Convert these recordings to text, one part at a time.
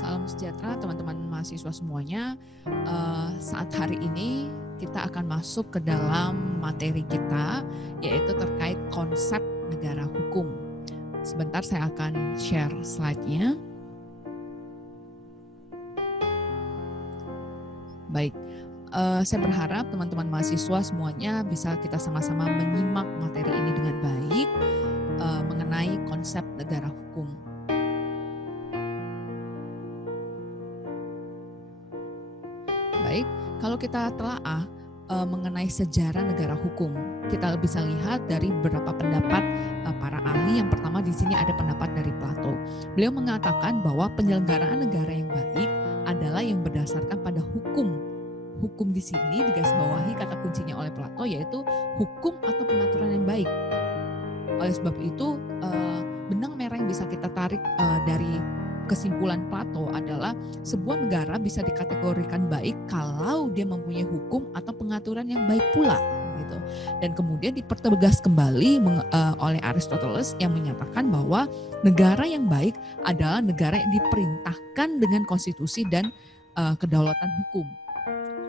Salam sejahtera teman-teman mahasiswa semuanya. Saat hari ini kita akan masuk ke dalam materi kita, yaitu terkait konsep negara hukum. Sebentar saya akan share slide-nya. Baik, saya berharap teman-teman mahasiswa semuanya bisa kita sama-sama menyimak materi ini dengan baik mengenai konsep negara hukum. Baik, kalau kita telaah mengenai sejarah negara hukum, kita bisa lihat dari beberapa pendapat para ahli. Yang pertama di sini ada pendapat dari Plato. Beliau mengatakan bahwa penyelenggaraan negara yang baik adalah yang berdasarkan pada hukum. Hukum di sini digarisbawahi kata kuncinya oleh Plato, yaitu hukum atau pengaturan yang baik. Oleh sebab itu, benang merah yang bisa kita tarik dari kesimpulan Plato adalah sebuah negara bisa dikategorikan baik kalau dia mempunyai hukum atau pengaturan yang baik pula, gitu. Dan kemudian dipertegas kembali oleh Aristoteles yang menyatakan bahwa negara yang baik adalah negara yang diperintahkan dengan konstitusi dan kedaulatan hukum.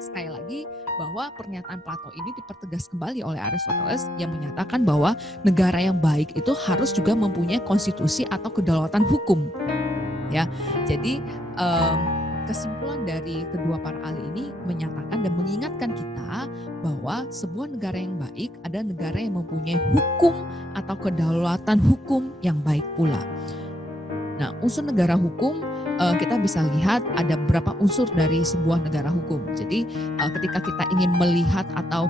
Sekali lagi bahwa pernyataan Plato ini dipertegas kembali oleh Aristoteles yang menyatakan bahwa negara yang baik itu harus juga mempunyai konstitusi atau kedaulatan hukum. Ya, jadi kesimpulan dari kedua para ahli ini menyatakan dan mengingatkan kita bahwa sebuah negara yang baik adalah negara yang mempunyai hukum atau kedaulatan hukum yang baik pula. Nah, unsur negara hukum kita bisa lihat ada beberapa unsur dari sebuah negara hukum. Jadi ketika kita ingin melihat atau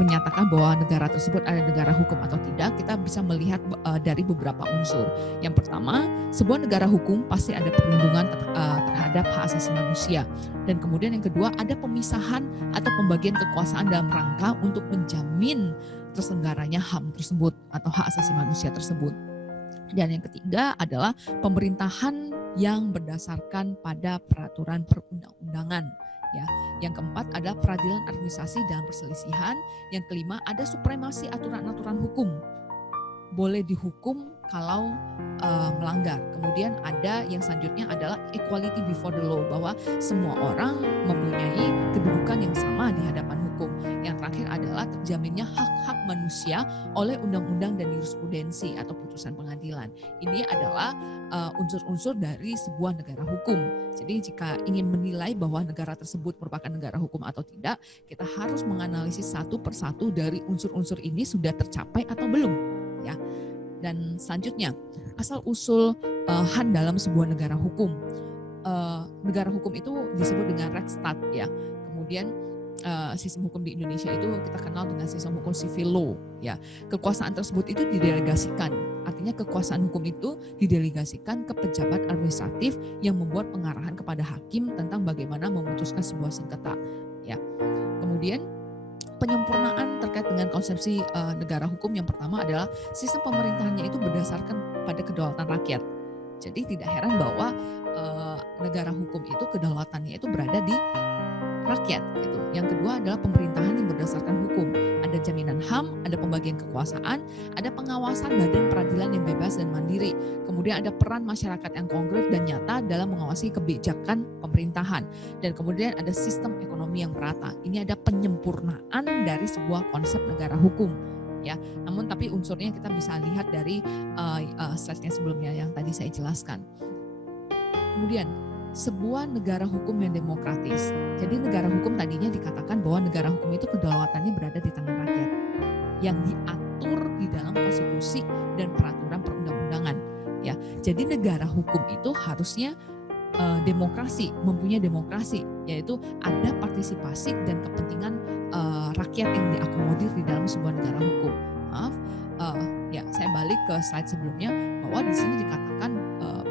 menyatakan bahwa negara tersebut ada negara hukum atau tidak, kita bisa melihat dari beberapa unsur. Yang pertama, sebuah negara hukum pasti ada perlindungan terhadap hak asasi manusia. Dan kemudian yang kedua, ada pemisahan atau pembagian kekuasaan dalam rangka untuk menjamin terselenggaranya HAM tersebut atau hak asasi manusia tersebut. Dan yang ketiga adalah pemerintahan yang berdasarkan pada peraturan perundang-undangan. Ya, yang keempat adalah peradilan administrasi dalam perselisihan. Yang kelima ada supremasi aturan-aturan hukum, boleh dihukum kalau melanggar. Kemudian ada yang selanjutnya adalah equality before the law, bahwa semua orang mempunyai kedudukan yang sama di hadapan hukum. Yang terakhir adalah terjaminnya hak-hak manusia oleh undang-undang dan jurisprudensi atau putusan pengadilan. Ini adalah unsur-unsur dari sebuah negara hukum. Jadi jika ingin menilai bahwa negara tersebut merupakan negara hukum atau tidak, kita harus menganalisis satu persatu dari unsur-unsur ini sudah tercapai atau belum, ya. Dan selanjutnya, asal-usul HAN dalam sebuah negara hukum. Negara hukum itu disebut dengan Rechtsstaat, ya. Kemudian sistem hukum di Indonesia itu kita kenal dengan sistem hukum civil law, ya. Kekuasaan tersebut itu didelegasikan. Artinya kekuasaan hukum itu didelegasikan ke pejabat administratif yang membuat pengarahan kepada hakim tentang bagaimana memutuskan sebuah sengketa, ya. Kemudian penyempurnaan terkait dengan konsepsi negara hukum yang pertama adalah sistem pemerintahannya itu berdasarkan pada kedaulatan rakyat. Jadi tidak heran bahwa negara hukum itu kedaulatannya itu berada di rakyat gitu. Yang kedua adalah pemerintahan yang berdasarkan hukum. Ada jaminan HAM, ada pembagian kekuasaan, ada pengawasan badan peradilan yang bebas dan mandiri. Kemudian ada peran masyarakat yang konkret dan nyata dalam mengawasi kebijakan pemerintahan. Dan kemudian ada sistem ekonomi yang merata. Ini ada penyempurnaan dari sebuah konsep negara hukum, ya. Namun tapi unsurnya kita bisa lihat dari slide-nya sebelumnya yang tadi saya jelaskan. Kemudian sebuah negara hukum yang demokratis. Jadi negara hukum tadinya dikatakan bahwa negara hukum itu kedaulatannya berada di tangan rakyat yang diatur di dalam konstitusi dan peraturan perundang-undangan, ya. Jadi negara hukum itu harusnya demokrasi, mempunyai demokrasi, yaitu ada partisipasi dan kepentingan rakyat yang diakomodir di dalam sebuah negara hukum. Maaf, ya saya balik ke slide sebelumnya bahwa di sini dikatakan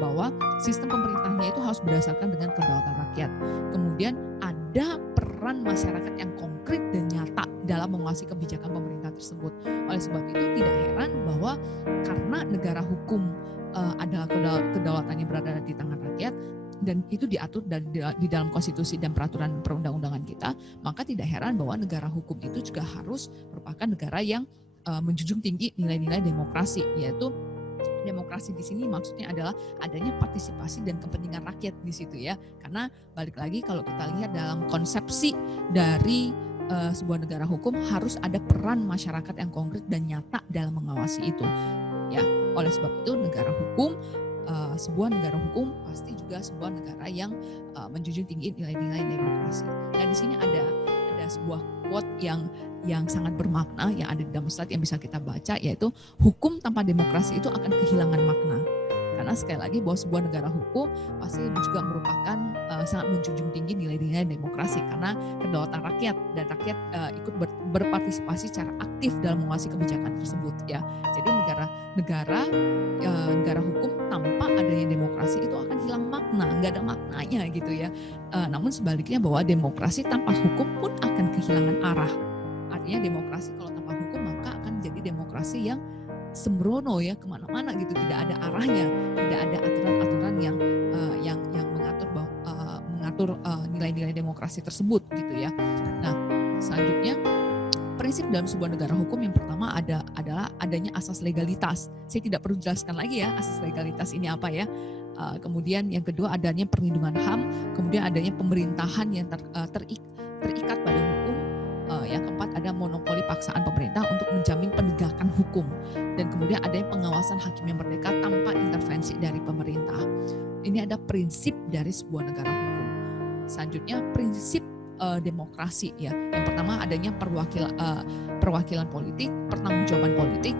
bahwa sistem pemerintahannya itu harus berdasarkan dengan kedaulatan rakyat. Kemudian ada peran masyarakat yang konkret dan nyata dalam menguasai kebijakan pemerintah tersebut. Oleh sebab itu tidak heran bahwa karena negara hukum adalah kedaulatannya berada di tangan rakyat dan itu diatur di dalam konstitusi dan peraturan perundang-undangan kita, maka tidak heran bahwa negara hukum itu juga harus merupakan negara yang menjunjung tinggi nilai-nilai demokrasi, yaitu Demokrasi di sini maksudnya adalah adanya partisipasi dan kepentingan rakyat di situ ya. Karena balik lagi kalau kita lihat dalam konsepsi dari sebuah negara hukum harus ada peran masyarakat yang konkret dan nyata dalam mengawasi itu. Ya, oleh sebab itu negara hukum, sebuah negara hukum pasti juga sebuah negara yang menjunjung tinggi nilai-nilai demokrasi. Nah, di sini ada sebuah quote yang sangat bermakna yang ada di dalam slide yang bisa kita baca, yaitu hukum tanpa demokrasi itu akan kehilangan makna. Karena sekali lagi bahwa sebuah negara hukum pasti juga merupakan sangat menjunjung tinggi nilai-nilai demokrasi karena kedaulatan rakyat dan rakyat ikut berpartisipasi secara aktif dalam menguasai kebijakan tersebut ya. Jadi negara hukum tanpa adanya demokrasi itu akan hilang makna, nggak ada maknanya gitu ya. Namun sebaliknya bahwa demokrasi tanpa hukum pun akan kehilangan arah. Artinya demokrasi kalau tanpa hukum maka akan jadi demokrasi yang sembrono ya, kemana-mana gitu, tidak ada arahnya, tidak ada aturan-aturan yang mengatur nilai-nilai demokrasi tersebut gitu ya. Nah, selanjutnya prinsip dalam sebuah negara hukum yang pertama adalah adanya asas legalitas. Saya tidak perlu jelaskan lagi ya asas legalitas ini apa ya. Kemudian yang kedua adanya perlindungan HAM, kemudian adanya pemerintahan yang terikat pada hukum. Yang keempat ada monopoli paksaan pemerintah untuk menjamin penegakan hukum, dan kemudian adanya pengawasan hakim yang merdeka tanpa intervensi dari pemerintah. Ini ada prinsip dari sebuah negara hukum. Selanjutnya prinsip demokrasi ya. Yang pertama adanya perwakilan politik, pertanggungjawaban politik,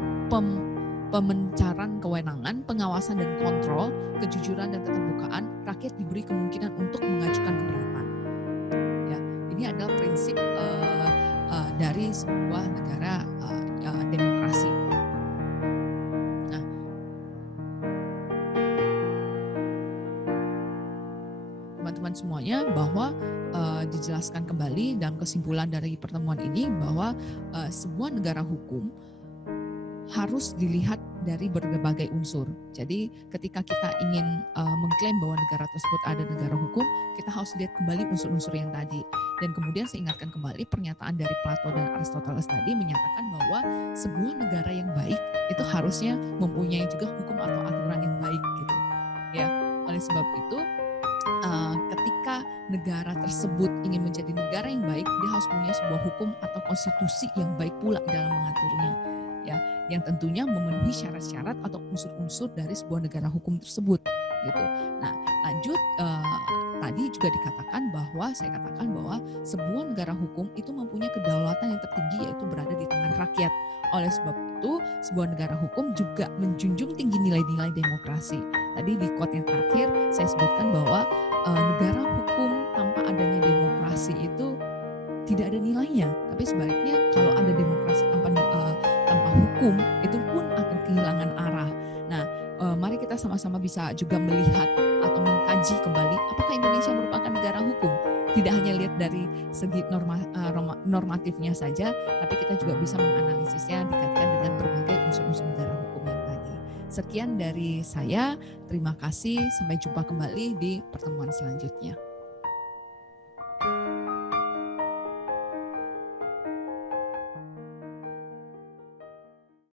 pemencaran kewenangan, pengawasan dan kontrol, kejujuran dan keterbukaan, rakyat diberi kemungkinan untuk mengajukan keberatan. Ya, ini adalah prinsip dari sebuah negara demokrasi. Nah, teman-teman semuanya, bahwa dijelaskan kembali dalam kesimpulan dari pertemuan ini bahwa sebuah negara hukum harus dilihat dari berbagai unsur. Jadi ketika kita ingin mengklaim bahwa negara tersebut ada negara hukum, kita harus lihat kembali unsur-unsur yang tadi. Dan kemudian saya ingatkan kembali pernyataan dari Plato dan Aristoteles tadi menyatakan bahwa sebuah negara yang baik itu harusnya mempunyai juga hukum atau aturan yang baik gitu. Ya, oleh sebab itu ketika negara tersebut ingin menjadi negara yang baik, dia harus punya sebuah hukum atau konstitusi yang baik pula dalam mengaturnya. Ya, yang tentunya memenuhi syarat-syarat atau unsur-unsur dari sebuah negara hukum tersebut gitu. Nah, lanjut tadi juga saya katakan bahwa sebuah negara hukum itu mempunyai kedaulatan yang tertinggi, yaitu berada di tangan rakyat. Oleh sebab itu, sebuah negara hukum juga menjunjung tinggi nilai-nilai demokrasi. Tadi di quote yang terakhir saya sebutkan bahwa negara hukum tanpa adanya demokrasi itu tidak ada nilainya, tapi sebaliknya kalau ada demokrasi tanpa hukum itu pun akan kehilangan arah. Nah, mari kita sama-sama bisa juga melihat atau mengkaji kembali apakah Indonesia merupakan negara hukum. Tidak hanya lihat dari segi normatifnya saja, tapi kita juga bisa menganalisisnya dikaitkan dengan berbagai unsur-unsur negara hukum yang tadi. Sekian dari saya, terima kasih, sampai jumpa kembali di pertemuan selanjutnya.